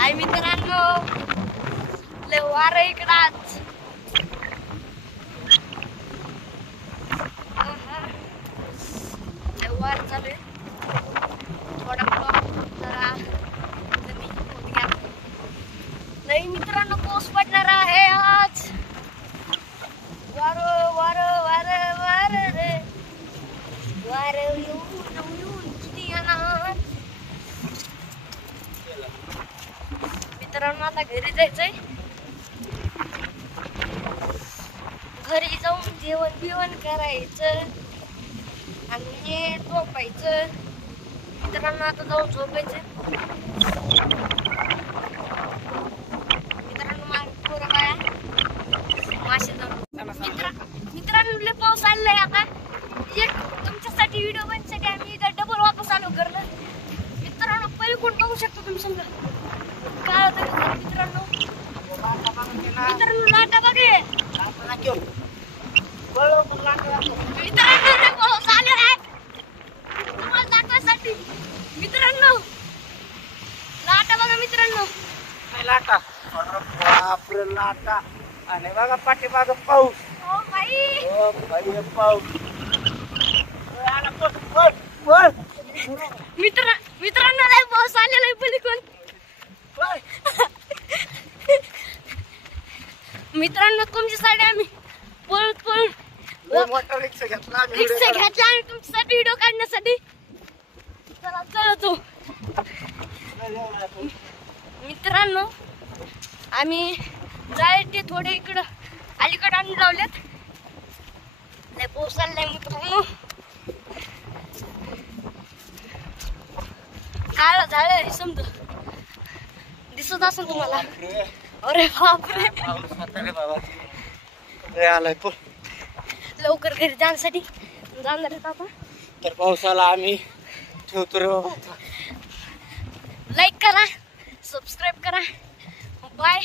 हाय मित्रांनो, लय वार इकडं आज. लय वार चालू आहे. थोडा जरा नाही मित्रांनो, पाऊस पडणार आहे आज. वार वार वार वार रे वार येऊन किती येणार. मित्रांनो आता घरी जायचंय. घरी जाऊन जेवण बिवण करायचं आणि झोपायचं. मित्रांनो आता जाऊन झोपायचं. मित्रांनो पोरं बाया मासे मित्रांनो लय पाऊस आलेला आहे. आता एक तुमच्यासाठी व्हिडिओ बनसाठी आम्ही इथं डबल वापस आलो घरला. मित्रांनो पहिले कोण बघू शकतो तुम्ही समजा काय होतं मित्रांनो. मित्रांनो लाटा बघे मित्रांनो पाऊस आलेला आहे तुम्हाला दाखवायसाठी. मित्रांनो लाटा बघा मित्रांनो. लाटा बापरे लाटा आणि बघा पाठीमाग पाऊस. ओ भाई पाऊस मित्रांनो लय पाऊस आलेला आहे पलीकडून. मित्रांनो तुमच्यासाठी आम्ही पळत मोठा रिक्षा घेतला आम्ही तुमच्यासाठी व्हिडिओ काढण्यासाठी. चला चलतो मित्रांनो. आम्ही जायचे थोडे इकडं अलीकडे आणून लावलेत. लय पाऊस आलाय मित्रांनो. काळ झालंय समजा दिसत असेल तुम्हाला. अरे बापरे आलाय लवकर घरी जाण्यासाठी जाणार आहेत आता. तर पावसाला आम्ही ठेवतो रे बाबा. लाईक करा, सबस्क्राईब करा. बाय.